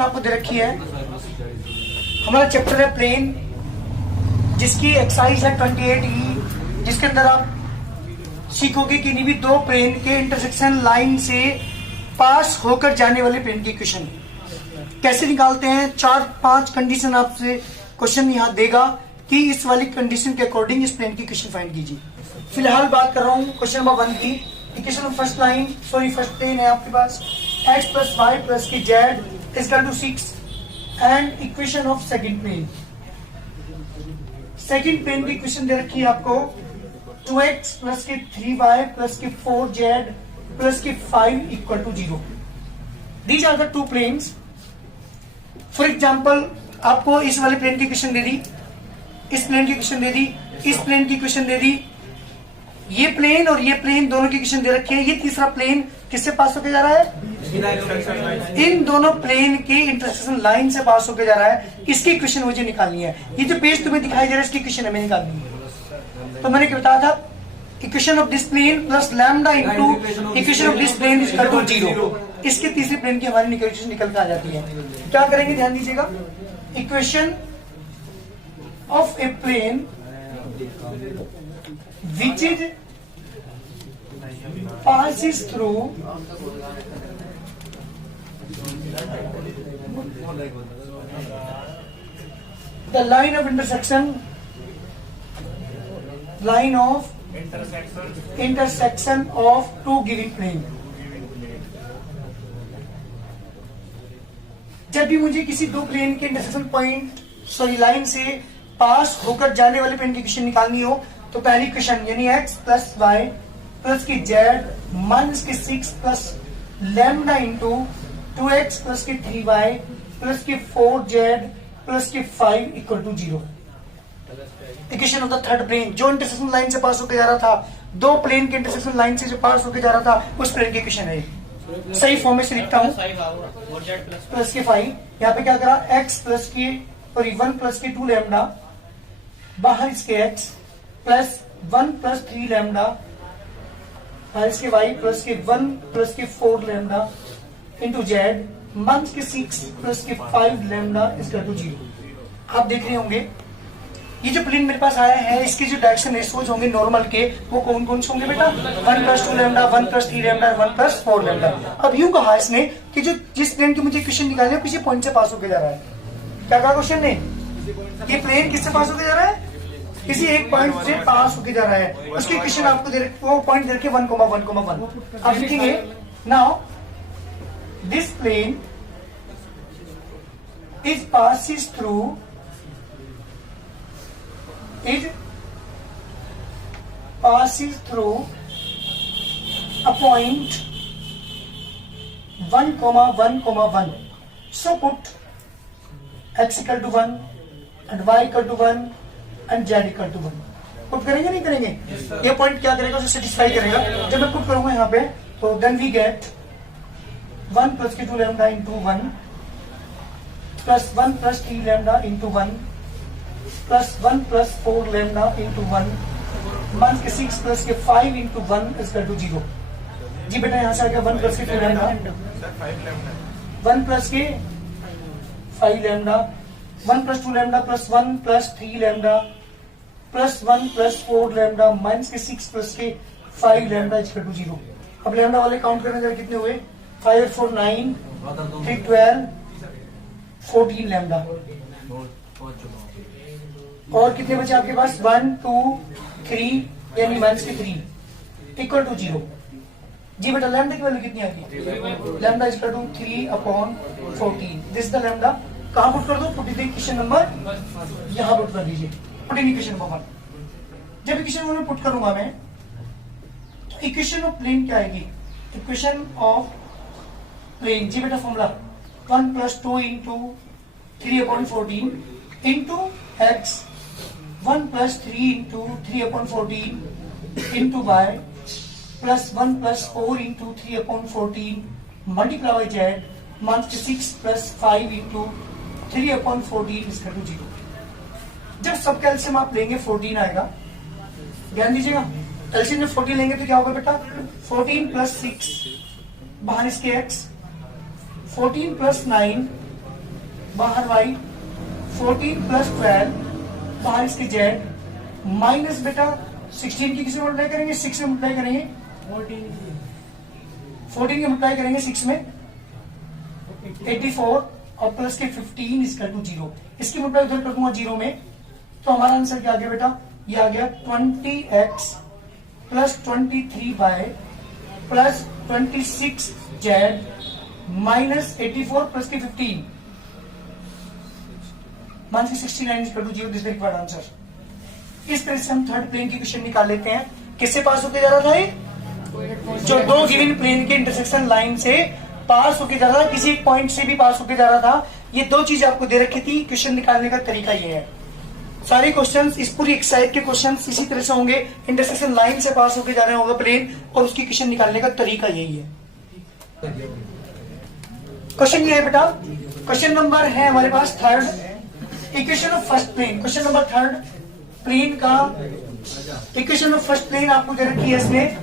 आपको दे रखी है। हमारा चैप्टर है प्लेन, जिसकी एक्सरसाइज है 28E, जिसके अंदर आप सीखोगे कि भी दो प्लेन के इंटरसेक्शन लाइन से पास होकर जाने वाले प्लेन की इक्वेशन कैसे निकालते हैं। 4-5 कंडीशन आपसे क्वेश्चन यहाँ देगा कि इस वाली कंडीशन के अकॉर्डिंग इस प्लेन की इक्वेशन फाइंड कीजिए। फिलहाल बात कर रहा हूँ क्वेश्चन नंबर 1 की। Equation first line, sorry first plane है आपके पास x + y + z = 6 and equation of second plane. Second plane की इक्वेशन दे रखी है आपको 2x + 3y + 4z + 5 = 0। These are the two planes. For example आपको इस वाले प्लेन की इक्वेशन दे दी, इस प्लेन की इक्वेशन दे दी, इस प्लेन की इक्वेशन दे दी, ये प्लेन और ये प्लेन दोनों की इक्वेशन दे रखी है। ये तीसरा प्लेन किससे पास होके जा रहा है? इन दोनों प्लेन के इंटरसेक्शन लाइन से पास होके जा रहा है। इसकी इक्वेशन मुझे निकालनी है। ये जो पेज तुम्हें दिखाई दे रहा है इसकी इक्वेशन हमें निकालनी है। तो मैंने क्या बताया था, equation of this plane plus lambda into equation of this plane is equal to 0। इसके तीसरे प्लेन की हमारी इक्वेशन निकल के आ जाती है। क्या करेंगे, ध्यान दीजिएगा। Equation of a plane which is passes through the line of intersection of two given plane। जब भी मुझे किसी दो प्लेन के इंटरसेक्शन पॉइंट लाइन से पास होकर जाने वाले प्लेन की इक्वेशन निकालनी हो तो पहली इक्वेशन यानी x + y + z - 6 + lambda into 2x + 3y + 4z + 5 = 0। Equation of the third plane, जो इंटरसेक्शन लाइन से पास होकर जा रहा था, दो प्लेन के इंटरसेक्शन लाइन से जो पास होकर जा रहा था उस प्लेन की इक्वेशन है। सही फॉर्म में से लिखता हूँ +5। यहाँ पे क्या करा, x + के और 1 + 2 लैम्डा, बाहर इसके x प्लस 1 + 3 लैम्डा, बाहर इसके y प्लस के 1 + 4 लैम्डा इंटू z मंथ के 6 + 5 लैम्डा = 0। आप देख रहे होंगे ये जो प्लेन मेरे पास आया है इसके जो डायरेक्शन रेशियोज होंगे नॉर्मल के, वो कौन कौन से होंगे बेटा? 1 + 2 लैम्डा, 1 + 3 लैम्डा, 1 + 4 लैम्डा। अब यूं कहा इसने कि जो जिस प्लेन की मुझे इक्वेशन निकालनी है किसी पॉइंट से पास होकर जा रहा है। क्या कहा क्वेश्चन ने? ये प्लेन किससे पास होकर जा रहा है? किसी एक पॉइंट से पास होके जा रहा है। उसकी इक्वेशन आपको दे रखी, वो पॉइंट दे रखे 1,1,1। आप लिखेंगे now this plane is passes through a point 1,1,1। so put x = 1 and y = 1 and z = 1। Put करेंगे नहीं करेंगे? ये पॉइंट क्या करेगा, उसे सेटिस्फाई करेगा। जब मैं पुट करूंगा यहाँ पे तो then we get 1 + 2 lambda into 1 plus 1 + 3 lambda into 1 plus 1 + 4 lambda into 1 1 के 6 + 5 इंटू 1 = 0। जी बेटा यहाँ से आ गया 1 + 2 lambda, 1 + 5 lambda, 1 + 2 lambda plus 1 + 3 lambda plus 1 + 4 lambda minus के 6 + 5 लैम्डा = 0। अब लैम्डा वाले काउंट करने जरा कितने हुए, 5 और 4 9, 3 12, 14 लैम्डा। और कितने बचे आपके पास, 1 2 3 यानी माइनस के 3 = 0। जी बेटा लैम्डा की वैल्यू कितनी आ गई? लैम्डा = 3/14। This the lambda. कहाँ पुट कर दो? पुट इन इक्वेशन नंबर, यहाँ पुट कर दीजिए। Put in equation number 1। जब इक्वेशन नंबर पुट करूंगा मैं तो इक्वेशन ऑफ प्लेन क्या आएगी? इक्वेशन ऑफ प्लेन, जी बेटा formula 1 + 2 × 3/14 into x 1 + 3 × 3/14 into y plus 1 + 4 × 3/14 multiply by z month के 6 + 5 × 3/14 = 0। जब सब कैल्शियम आप लेंगे 14 आएगा। ध्यान दीजिएगा, एलसीएम में 14 लेंगे तो क्या होगा बेटा? 14 + 6 बाहर इसके x, 14 + 9 बाहर y 14 प्लस 12 बाहर इसके z माइनस बेटा 16 की किसी में मल्टीप्लाई करेंगे 6 में मल्टीप्लाई करेंगे 14 के मल्टीप्लाई करेंगे 6 में 84 और प्लस के 15 इसका टू 0 इसकी मल्टीप्लाई उधर कर दूंगा 0 में तो हमारा आंसर क्या आ गया बेटा ये आ गया 20x plus 23y plus 26z minus 84 plus के 15 मान से 69 equal to 0 this required answer. इस तरह से हम थर्ड प्लेन की क्वेश्चन निकाल लेते हैं। किससे पास होके जा रहा था ये जो दो गिवन प्लेन के इंटरसेक्शन लाइन से पास होके जा रहा था, किसी एक पॉइंट से भी पास होके जा रहा था। ये दो चीज आपको दे रखी थी, क्वेश्चन निकालने का तरीका ये है। सारे क्वेश्चंस इस पूरी एक्सरसाइज के क्वेश्चंस इसी तरह से होंगे, इंटरसेक्शन लाइन से पास होके जा रहे होगा प्लेन और उसकी क्वेश्चन निकालने का तरीका यही है। क्वेश्चन ये है बेटा, क्वेश्चन नंबर है हमारे पास third, equation of first plane. Question number third plane का इक्वेशन ऑफ फर्स्ट प्लेन आपको दे रखी है इसमें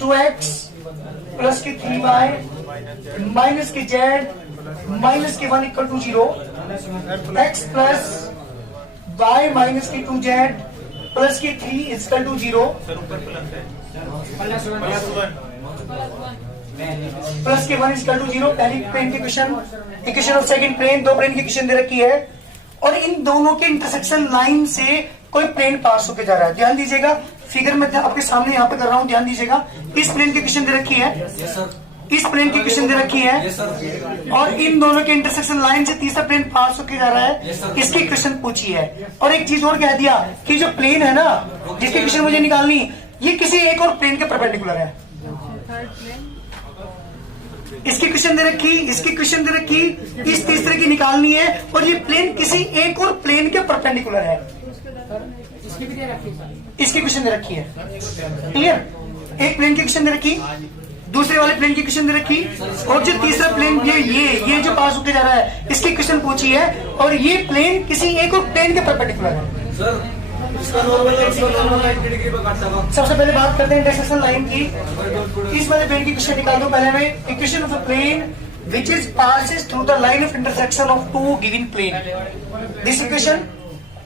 2x प्लस के 3y माइनस के z माइनस के 1 equal to 0 x plus y minus के 2z प्लस के 3 इक्वल टू 0 प्लस के 1 इक्वल टू 0। पहली प्लेन की question, equation of second plane, दो प्लेन की क्वेश्चन दे रखी है और इन दोनों के इंटरसेक्शन लाइन से कोई प्लेन पास होकर जा रहा है। ध्यान दीजिएगा, फिगर में आपके सामने यहाँ पे कर रहा हूँ, ध्यान दीजिएगा। इस प्लेन की क्वेश्चन दे रखी है, इस प्लेन की क्वेश्चन दे रखी है और इन दोनों के इंटरसेक्शन लाइन से तीसरा प्लेन पास होकर जा रहा है, इसकी क्वेश्चन पूछी है। और एक चीज और कह दिया कि जो प्लेन है ना जिसकी क्वेश्चन मुझे निकालनी, ये किसी एक और प्लेन के परपेंडिकुलर है। इसकी क्वेश्चन दे रखी, इसकी क्वेश्चन दे रखी, इस तीसरे की निकालनी है और ये प्लेन किसी एक और प्लेन के परपेंडिकुलर है। इसकी क्वेश्चन दे रखी है, क्लियर। एक प्लेन की क्वेश्चन दे रखी, दूसरे वाले प्लेन की क्वेश्चन दे रखी और जो तीसरा प्लेन ये जो पास होकर जा रहा है इसकी क्वेश्चन पूछी है और ये प्लेन किसी एक और प्लेन के परपेंडिकुलर है। सबसे पहले बात करते हैं इंटरसेक्शन लाइन की। इस वाले प्लेन की क्वेश्चन निकाल दो पहले में। Equation of a plane which is passes through the line of intersection of two given plane. This equation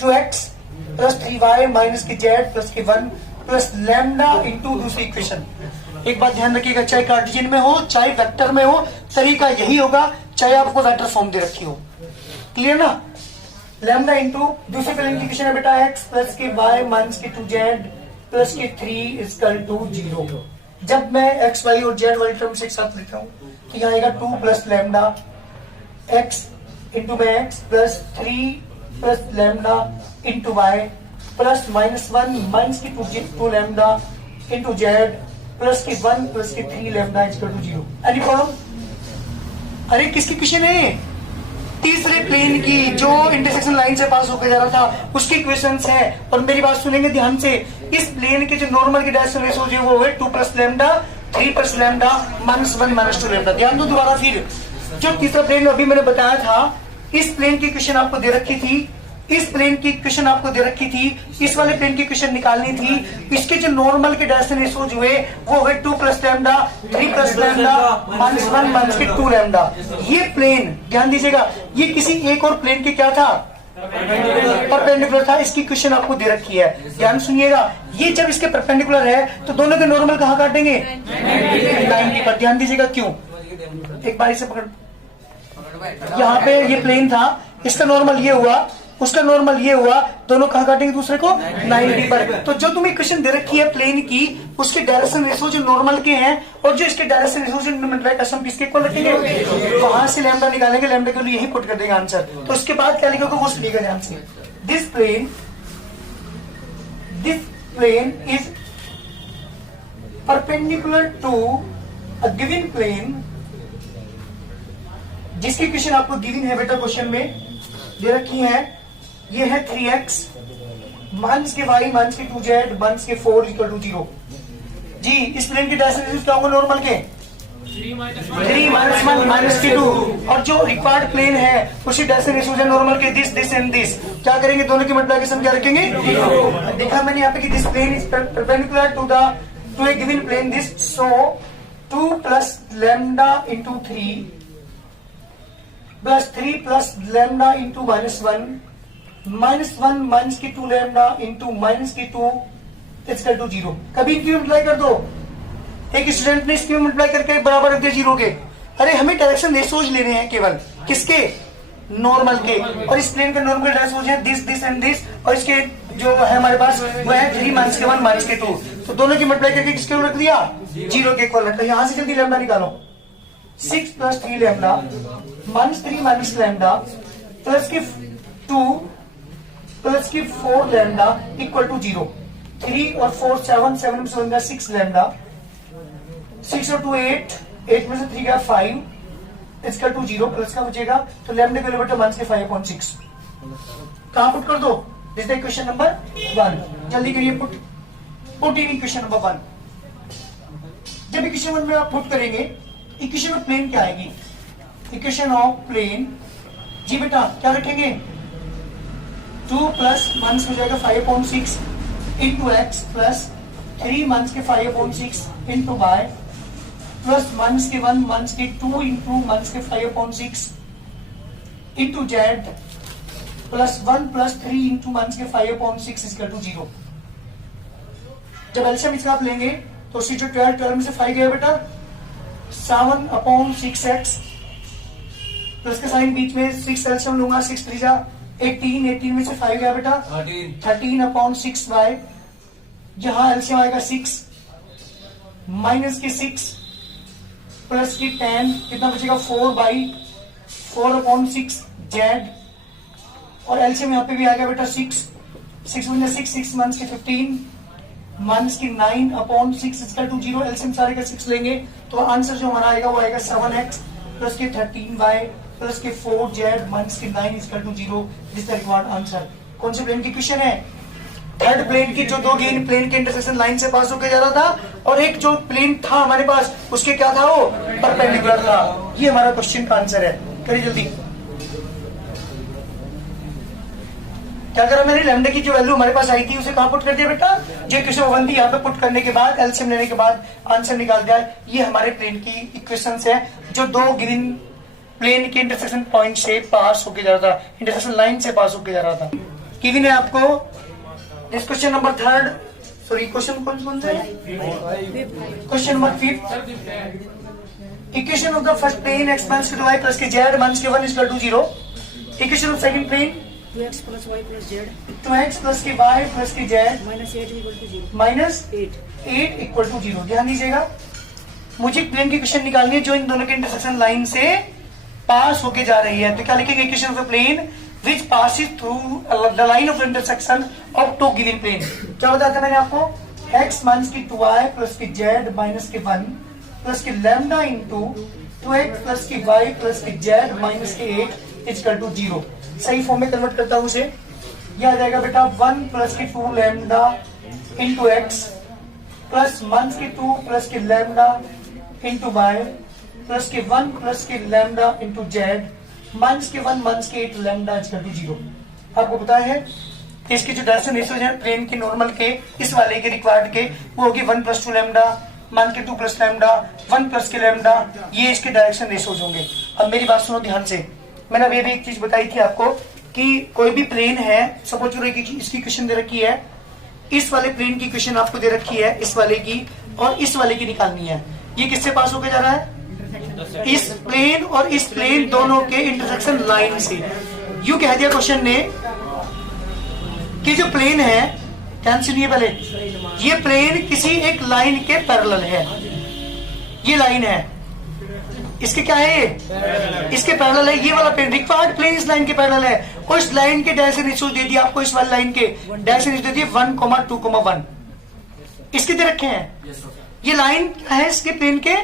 2x plus 3y minus के z प्लस के 1 प्लस लैम्डा इंटू दूसरी इक्वेशन। एक बात ध्यान रखिएगा, चाहे कार्टेशियन में हो चाहे वेक्टर में हो, तरीका यही होगा, चाहे आपको वेक्टर फॉर्म दे रखी हो। क्लियर ना। लैम्डा इंटू दूसरे प्लेन की इक्वेशन है बेटा x प्लस के y माइनस के 2z प्लस के 3 इक्वल टू 0। जब मैं x y और z वाली टर्म से एक साथ लिखता हूँ तो यहाँ आएगा 2 प्लस लैम्डा x इंटू में x plus 3 plus lambda into y plus -1 minus की 2 लैम्डा इंटू z प्लस के 1 प्लस के 3 lambda equal to 0। Any problem? अरे किसकी क्वेश्चन है? तीसरे प्लेन की जो इंटरसेक्शन लाइन से पास होकर जा रहा था उसकी क्वेश्चंस है। और मेरी बात सुनेंगे ध्यान से, इस प्लेन के जो नॉर्मल की डायरेक्शन रेशो जो वो है 2 plus lambda 3 plus lambda -1 -2 lambda. ध्यान दो दोबारा फिर, जो तीसरा प्लेन अभी मैंने बताया था, इस प्लेन की क्वेश्चन आपको दे रखी थी, इस प्लेन की क्वेश्चन आपको दे रखी थी, इस वाले प्लेन की क्वेश्चन निकालनी थी। इसके जो नॉर्मल के डायरेक्शन रेशो जो है वो है 2 plus lambda 3 plus lambda -1 minus के 2 लैम्डा। ये प्लेन ध्यान दीजिएगा, ये किसी एक और प्लेन के क्या था? परपेंडिकुलर था। इसकी क्वेश्चन आपको दे रखी है, ध्यान सुनिएगा। ये जब इसके परपेंडिकुलर है तो दोनों के नॉर्मल कहाँ काटेंगे? 90 पर। ध्यान दीजिएगा क्यों, एक बार इसे पकड़। यहाँ पे ये प्लेन था, इसका नॉर्मल ये हुआ, उसका नॉर्मल ये हुआ, दोनों कहाँ काटेंगे दूसरे को? 90 पर। तो जो तुम्हें क्वेश्चन दे रखी है प्लेन की, उसके डायरेक्शन रेशो जो नॉर्मल के हैं और जो इसके डायरेक्शन रेशो जो हम किसके इक्वल रखेंगे, वहां से लैम्डा निकालेंगे, लैम्डा के लिए यही पुट कर देंगे आंसर। तो उसके बाद क्या लिखोगे वो सुनिएगा ध्यान से। This plane is perpendicular to a given plane, जिसकी क्वेश्चन आपको गिवन है बेटा, क्वेश्चन में दे रखी है। ये है 3x माइनस के y माइनस के 2z माइनस के 4 इक्वल टू 0। जी इस प्लेन के डायरेक्शन क्या होंगे नॉर्मल के? 3 माइनस 1 माइनस के 2। और जो रिक्वायर्ड प्लेन है उसी डायरेक्शन रेशो है नॉर्मल के दिस एंड दिस। क्या करेंगे? दोनों की मल्टीप्लिकेशन क्या रखेंगे? देखा मैंने यहाँ पे कि this plane is perpendicular to a given plane this, so 2 plus lambda into 3 plus 3 plus lambda into -1 -1 minus की 2 लैम्डा इंटू माइनस की 2 इक्वल टू 0। कभी इनकी मल्टीप्लाई कर दो। एक स्टूडेंट ने इसकी मल्टीप्लाई करके बराबर रख दिया 0 के। अरे हमें डायरेक्शन रेशोज लेने हैं केवल, किसके? नॉर्मल के। और इस प्लेन का नॉर्मल डायरेक्शन है दिस एंड दिस, और इसके जो है हमारे पास वो है 3 माइनस के 1 माइनस के 2। तो दोनों की मल्टीप्लाई करके किसके ऊपर रख दिया? 0 के इक्वल रखा। यहां से जल्दी लैम्डा निकालो। 6 plus 3 lambda minus 3 minus lambda plus की 2 प्लस की 4 लैम्डा इक्वल टू 0। 3 और 4 7, 7 में से होगा 6 लैम्डा, 6 और 2 8, 8 में से 3 गया 5 इसका 2 0 प्लस का बचेगा। तो लैम्डा के बराबर माइनस के 5/6 कहां पुट कर दो? This the question number 1। जल्दी करिए पुट इन इक्वेशन नंबर 1। जब इक्वेशन 1 में आप पुट करेंगे, इक्वेशन ऑफ प्लेन क्या आएगी? इक्वेशन ऑफ प्लेन जी बेटा क्या रखेंगे? 2 प्लस माइनस में जाएगा 5/6 इंटू एक्स प्लस 3 माइनस के 5/6 इंटू वाई प्लस माइनस के 1 माइनस के 2 इंटू माइनस के 5/6 into Z plus 1 plus 3 into minus के 5/6 इक्वल टू 0। जब एलसीएम इसका आप लेंगे तो 6 जो 12 में से 5 गया बेटा 7/6x प्लस का साइन बीच में 6 एलसीएम लूंगा 6 3 जा 18, 18 में से 5 गया बेटा 13/6y, जहां एलसीएम आएगा 6 माइनस की 6 प्लस की 10 कितना बचेगा 4/4/6 जेड, और एलसीएम यहाँ पे भी आ गया बेटा 6 में 6 माइनस के 15 माइनस की 9/6 इक्वल टू 0। एलसीएम सारे का 6 लेंगे तो आंसर जो हमारा आएगा वो आएगा 7x प्लस के 13y प्लस के 4z माइनस के 9 equal to 0। This the required answer. कौन से प्लेन की क्वेश्चन है? थर्ड प्लेन की, जो दो गेन प्लेन के इंटरसेक्शन लाइन से पास होकर जा रहा था, और एक जो प्लेन था हमारे पास उसके क्या था? वो परपेंडिकुलर था। ये हमारा क्वेश्चन का आंसर है। करिए जल्दी। क्या करा मैंने? लैम्डा की जो वैल्यू हमारे पास आई थी उसे कहां पुट कर दिया बेटा? जो इक्वेशन 1 थी यहाँ पे पुट करने के बाद एलसीएम लेने के बाद आंसर निकाल दिया। ये हमारे प्लेन की इक्वेशंस है जो दो गिवन प्लेन के इंटरसेक्शन पॉइंट से पास होके जा रहा था, इंटरसेक्शन लाइन से पास होके जा रहा था। गिवन है आपको इस क्वेश्चन नंबर 3, सॉरी क्वेश्चन कौन सा है? Question number 5। Equation of the first plane x minus के 2y प्लस के z माइनस के 1 equal to 0। Equation of second plane 2x plus y plus z 2x plus के y प्लस के z minus 8 equal to 0 minus 8 8 equal to 0। ध्यान दीजिएगा, मुझे plane की equation निकालनी है जो इन दोनों के इंटरसेक्शन लाइन से पास होके जा रही है। तो क्या लिखेंगे? Equation of the plane which passes through the line of intersection of two given plane। क्या बताया था मैंने आपको? x माइनस की 2y प्लस की z माइनस के 1 प्लस की लैम्डा इंटू 2x प्लस की y प्लस की z माइनस के 8 इक्वल टू 0। सही फॉर्म में कन्वर्ट करता हूं उसे। यह आ जाएगा बेटा 1 प्लस की 2 lambda into x plus minus की 2 प्लस की लैम्डा इंटू वाई प्लस की 1 प्लस की लैम्डा इंटू जेड माइनस के 1 माइनस के 8 लैम्डा इक्वल टू 0। आपको पता है इसकी जो डायरेक्शन रेशियो है प्लेन के नॉर्मल के इस वाले के रिक्वायर्ड के वो होगी 1 प्लस 2 लैम्डा मान के 2 प्लस लैम्डा 1 प्लस के लैम्डा, ये इसके डायरेक्शन रेशियोज होंगे। अब मेरी बात सुनो ध्यान से। मैंने अभी एक चीज बताई थी आपको कि कोई भी प्लेन है, सपोज करो इसकी क्वेश्चन दे रखी है, इस वाले प्लेन की क्वेश्चन आपको दे रखी है, इस वाले की और इस वाले की निकालनी है। ये किससे पास होकर जा रहा है? इस प्लेन और इस प्लेन दोनों के इंटरसेक्शन लाइन से। यू कह दिया क्वेश्चन ने कि जो प्लेन है, ध्यान सुनिए पहले, ये प्लेन किसी एक लाइन के पैरेलल है। ये लाइन है, इसके क्या है? ये इसके पैरेलल है। ये वाला प्लेन रिक्वायर्ड प्लेन इस लाइन के पैरेलल है और इस लाइन के डायरेक्शन रेशियो दे दिया आपको। इस वाली लाइन के डायरेक्शन रेशियो दे दिए 1,2,1 इसके दे रखे हैं। ये लाइन क्या है इसके प्लेन के?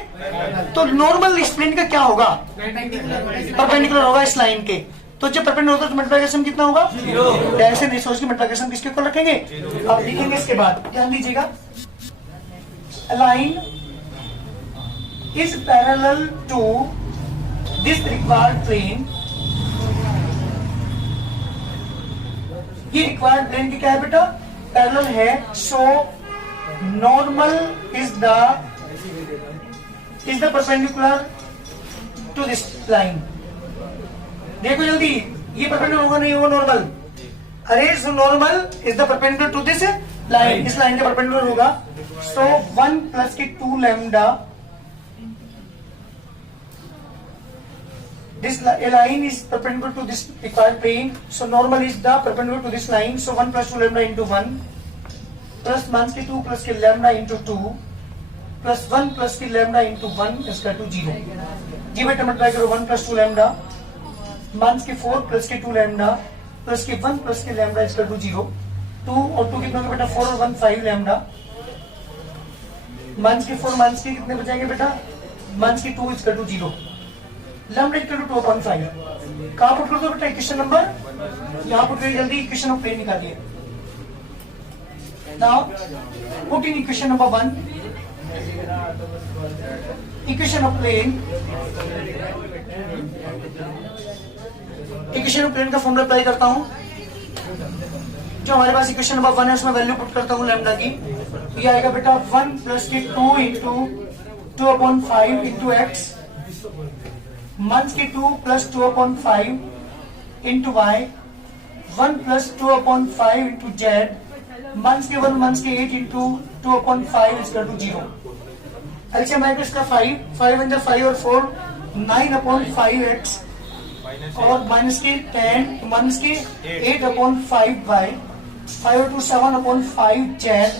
तो नॉर्मल इस प्लेन का क्या होगा? परपेंडिकुलर होगा इस लाइन के। तो जब परपेंडिकुलर होगा तो मल्टीप्लिकेशन कितना होगा? डायरेक्शन रेशियो की मल्टीप्लिकेशन किसके ऊपर रखेंगे? आप लिखेंगे इसके बाद, ध्यान दीजिएगा, line is parallel to this required plane। ये required plane की क्या है बेटा? पैरेलल है। so normal is the perpendicular to this line। देखो जल्दी, ये परपेंडिकुलर होगा नहीं होगा नॉर्मल? अरे so normal is the perpendicular to this line, इस लाइन के परपेंडिकुलर होगा। सो 1 प्लस के 2 lambda, this line is perpendicular to this equal plane, so normal is the perpendicular to this line, so 1 plus 2 lambda into 1 plus minus के 2 plus के lambda into 2 plus 1 plus के lambda into 1 is equal to 0। जी बेटा multiply करो, 1 plus 2 lambda minus के 4 plus के 2 lambda plus के 1 plus के lambda is equal to 0। 2 और 2 कितना होगा बेटा? 4 और 1 5 lambda minus के 4 minus के कितने बचाएंगे बेटा? minus के 2 is equal to 0। Lambda equal to 2/5 कहाँ पुट कर दो बेटा? इक्वेशन नंबर यहाँ पुट करिए, जल्दी इक्वेशन ऑफ प्लेन निकालिए। Now put in equation number 1, equation of plane. Equation of plane का फॉर्मूला अप्लाई करता हूं। जो हमारे पास इक्वेशन नंबर 1 है उसमें वैल्यू पुट करता हूं लैम्डा की। ये आएगा बेटा 1 प्लस के 2 इंटू 2/5 इंटू एक्स मंस के 2 plus 2/5 into y, 1 plus 2/5 into z minus के 1 मंस के 8 into 2/5 is equal to 0। LCM आएगा इसका 5 अंदर 5 और 4 9/5 एक्स और माइनस के 10 माइनस के 8/5 वाई, 5 और 2 7/5 जेड।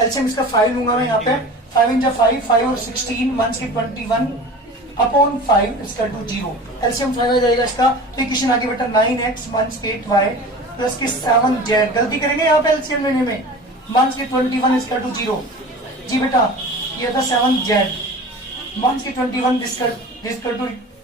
एलसीएम इसका 5 लूंगा मैं यहाँ पे, 5 इंटर 5 और 16 मंस के 21/5 इसका 0। एलसीएम 5 आ जाएगा इसका, तो इक्वेशन आगे बेटा 9x माइनस 8y प्लस के 7z। गलती करेंगे यहाँ पे एलसीएम लेने में, माइनस के 21 इसका 0। जी बेटा ये था 7z माइनस के 21 दिस टू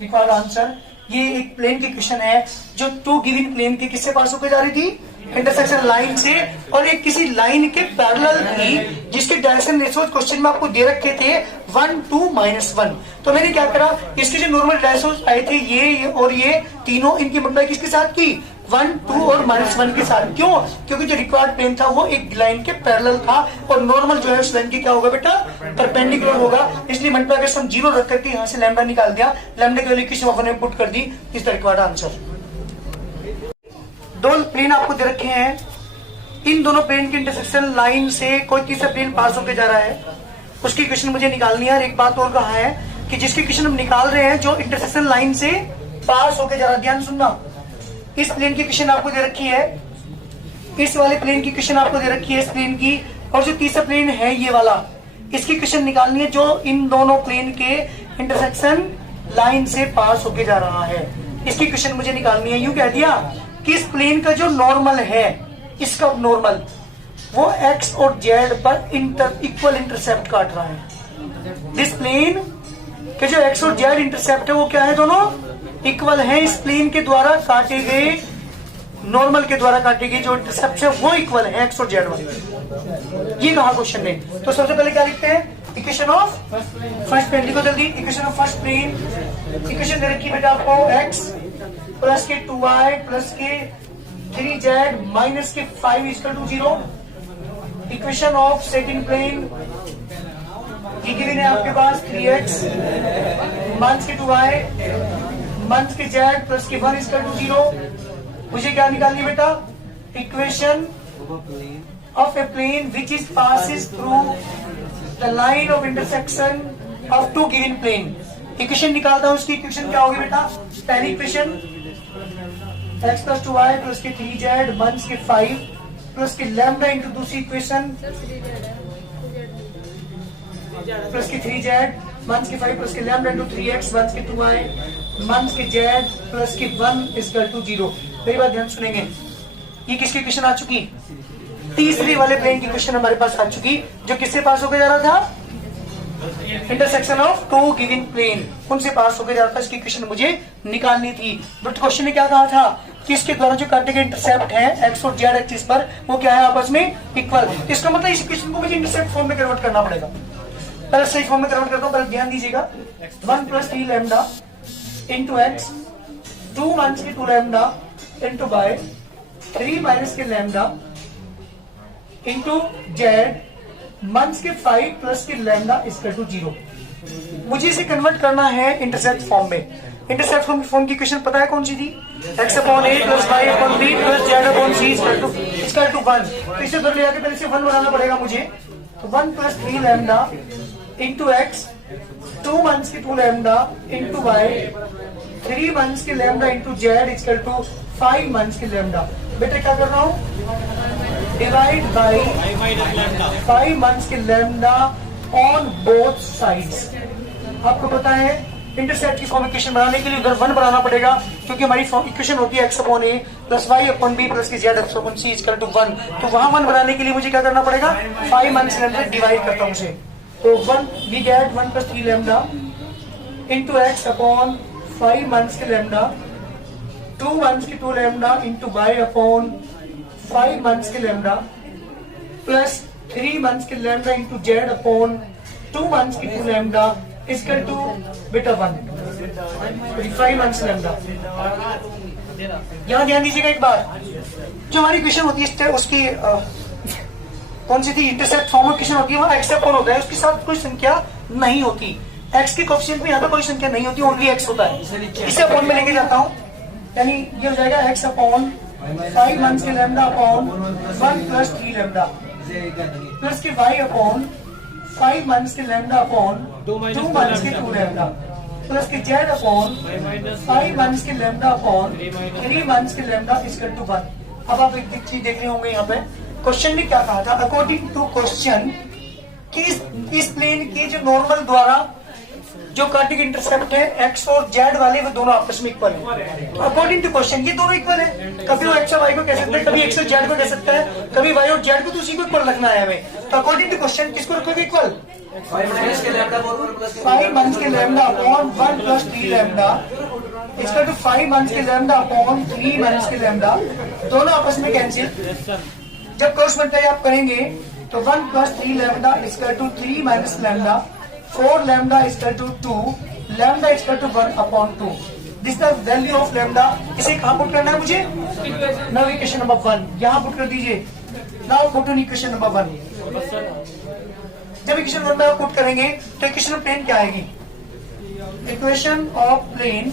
रिक्वायर्ड आंसर। ये एक प्लेन की क्वेश्चन है जो 2 गिवन प्लेन के किससे पास होकर जा रही थी? इंटरसेक्शन लाइन से, और एक किसी लाइन के पैरेलल थी जिसके डायरेक्शन रेशियोज क्वेश्चन में आपको दे रखे थे 1 2 -1। तो मैंने क्या करा, इसके जो नॉर्मल डायरेक्शंस आए थे ये और ये तीनों, इनकी मल्टीप्लाई किसके साथ की? 1 2 और -1 के साथ। क्यों? क्योंकि जो रिक्वायर्ड प्लेन था वो एक लाइन के पैरेलल था और नॉर्मल जो है उस लाइन की क्या होगा बेटा? परपेंडिकुलर होगा। इसलिए मल्टीप्लिकेशन 0 रख करके यहाँ से लैम्डा निकाल दिया, लैम्डा की वैल्यू किसी ने पुट कर दी, इस द रिक्वायर्ड आंसर। दो प्लेन आपको दे रखे हैं, इन दोनों प्लेन के इंटरसेक्शन लाइन से कोई तीसरा प्लेन पास होकर जा रहा है, उसकी इक्वेशन मुझे निकालनी है। और एक बात और कहा है कि जिसकी इक्वेशन हम निकाल रहे हैं जो इंटरसेक्शन लाइन से पास होकर जा रहा है, ध्यान सुनना, इस प्लेन की इक्वेशन आपको दे रखी है, इस वाले प्लेन की इक्वेशन आपको दे रखी है इस प्लेन की, और जो तीसरा प्लेन है ये वाला, इसकी इक्वेशन निकालनी है जो इन दोनों प्लेन के इंटरसेक्शन लाइन से पास होकर जा रहा है। इसकी इक्वेशन मुझे निकालनी है। यूं कह दिया कि इस प्लेन का जो नॉर्मल है, इसका नॉर्मल वो x और z पर इक्वल इंटरसेप्ट काट रहा है। दिस प्लेन के जो x और z इंटरसेप्ट है वो क्या है? दोनों इक्वल है। इस प्लेन के द्वारा काटे गए, नॉर्मल के द्वारा काटे गए जो इंटरसेप्ट है वो इक्वल है x और z वाले। ये कहा क्वेश्चन ने। तो सबसे पहले क्या लिखते हैं? इक्वेशन ऑफ फर्स्ट प्लेन लिखो जल्दी। Equation of first plane, equation दे रखी बेटा आपको x प्लस के 2y प्लस के 3z माइनस के 5 equal to 0। Equation of second plane ये गिवन है आपके पास 3x माइनस के 2y माइनस के z प्लस के 1 इक्वल टू 0। मुझे क्या निकालनी बेटा? Equation of a plane which is passes through the line of intersection of 2 given plane. Equation निकालता हूं, उसकी इक्वेशन क्या होगी बेटा? पहली equation x plus 2y plus के 3z माइनस के 5 प्लस के लैम्डा इंटू दूसरी इक्वेशन प्लस के 3z माइनस के 5 प्लस के लैम्डा इंटू 3x माइनस के 2y माइनस के z प्लस के 1 इज इक्वल टू 0। मेरी बात ध्यान सुनेंगे, ये किसकी इक्वेशन आ चुकी? तीसरी वाले प्लेन की इक्वेशन हमारे पास आ चुकी, जो किससे पास होकर जा रहा था? इंटरसेक्शन ऑफ 2 गिवन प्लेन, उनसे पास होकर जा रहा था। इसकी इक्वेशन मुझे निकालनी थी। बट क्वेश्चन ने क्या कहा था कि इसके द्वारा जो काटे गए इंटरसेप्ट है x और z एक्सिस पर वो क्या है? आपस में इक्वल। इसका मतलब इस इक्वेशन को मुझे इंटरसेप्ट फॉर्म में कन्वर्ट करना पड़ेगा। पहले सही फॉर्म में कन्वर्ट करता हूँ, पहले ध्यान दीजिएगा। 1 plus 3 lambda into x, 2 minus के 2 लैम्डा इंटू बाय 3 माइनस के लैम्डा इंटू जेड माइनस के 5 प्लस के लैम्डा इक्वल टू 0। मुझे इसे कन्वर्ट करना है इंटरसेप्ट फॉर्म में। इंटरसेप्ट फॉर्म की इक्वेशन पता है कौन सी थी? x upon A plus Y upon B plus Z upon C equal to 1। तो इसे उधर ले आके पहले से 1 बनाना पड़ेगा मुझे। तो 1 plus 3 lambda into x, 2 months की 2 लैम्डा इंटू वाई, 3 मंथ्स की lambda into Z equal to 5 months की लैम्डा। बेटा क्या कर रहा हूँ, डिवाइड बाई 5 मंथ्स की लैम्डा ऑन बोथ साइड्स। आपको पता है इंटरसेप्ट की फॉर्म इक्वेशन बनाने के लिए उधर 1 बनाना पड़ेगा, क्योंकि हमारी इक्वेशन होती है एक्स अपॉन ए plus Y upon B plus की z upon C equal to 1। तो वहां 1 बनाने के लिए मुझे क्या करना पड़ेगा, 5 मंथ्स लैम्डा डिवाइड करता हूं उसे। तो 1 we get 1 plus 3 lambda into X upon 5 months की लैम्डा, 2 मंथ्स की 2 lambda into Y upon 5 months की लैम्डा प्लस 3 मंथ्स की lambda into Z upon 2 months की 2 लैम्डा इक्वल टू बेटा 1, 5 मंथ्स लैम्डा। यहां ध्यान दीजिएगा एक बार, जो हमारी इक्वेशन होती है उसकी कौन सी थी, इंटरसेप्ट फॉर्म इक्वेशन होती है, वहां एक्स अपॉन होता है, उसके साथ कोई संख्या नहीं होती। एक्स के कोएफिशिएंट में यहाँ पे कोई संख्या नहीं होती, ओनली एक्स होता है। इसे अपॉन में लेके जाता हूँ, यानी ये हो जाएगा एक्स अपॉन 5 मंथ्स के lambda upon 1 plus 3 lambda plus के वाई अपॉन 5 मंथ्स के लैम्डा अपॉन 2 मंथ्स के 2 लैम्डा प्लस के जेड अपॉन 5 मंथ्स के लैम्डा अपॉन 3 मंथ्स के लैम्डा इक्वल टू 1। अब आप एक चीज देख रहे होंगे यहाँ पे क्वेश्चन में क्या कहा था, अकॉर्डिंग टू क्वेश्चन कि इस प्लेन के जो नॉर्मल द्वारा जो कार्टिक इंटरसेप्ट है एक्स और जेड वाले वो दोनों आपस में इक्वल है। तो अकॉर्डिंग टू क्वेश्चन ये दोनों इक्वल है, कभी वो एक्स और वाई को कह सकता है, कभी एक्स और जेड को कह सकता है, कभी वाई और जेड को, तो उसी को इक्वल रखना है हमें। तो अकॉर्डिंग टू क्वेश्चन किसको रखोगे इक्वल, 5 मंथ्स के lambda upon 1 plus 3 lambda equal to 5 months के लैम्डा अपॉन 3 मंथ्स के लैम्डा, दोनों आपस में कैंसिल। जब क्रॉस मल्टीप्लाई आप करेंगे तो 1 plus 3 lambda equal to 3 minus lambda, 4 lambda equal to 2, lambda equal to 1 upon 2। This the value of lambda. इसे कहाँ पुट करना है मुझे, नाउ इक्वेशन नंबर 1 यहाँ पुट कर दीजिए। Now put in equation number 1। जब इक्वेशन 1 में आप पुट करेंगे तो इक्वेशन ऑफ प्लेन क्या आएगी, इक्वेशन ऑफ प्लेन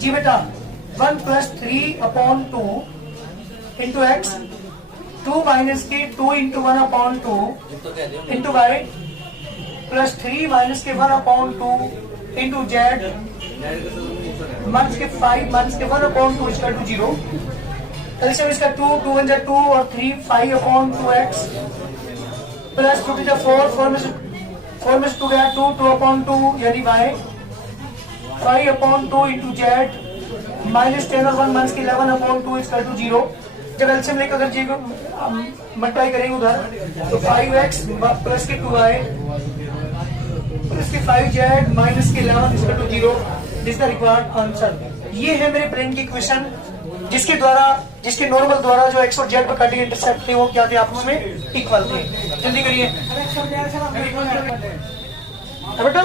जी बेटा 1 plus 3 upon 2 into x, 2 minus के 2 into 1 upon 2 into y plus 3 minus के 1 अपॉन 2 इंटू जेड मंथ्स के 5 मंथ्स के 1 अपॉन 2 इक्वल टू 0। कैल्शियम इसका 2 2 1 जा 2 और 3 5 अपॉन 2x प्लस 2 जा 4 4 में से 2 गया 2 2 अपॉन 2 यानी y 5 upon 2 into Z minus 10 और 1 मंथ्स के 11 अपॉन 2 इक्वल टू 0। जब एल्सियम लेकर अगर जी को मल्टीप्लाई करेंगे उधर तो 5x प्लस के 2y प्लस के 5z माइनस के 11 equal to 0। This the required answer. ये है मेरे प्लेन की इक्वेशन जिसके द्वारा, जिसके नॉर्मल द्वारा जो एक्स और जेड पर कार्टिक इंटरसेप्ट थे वो क्या थे, आपस में इक्वल थे। जल्दी करिए बेटा।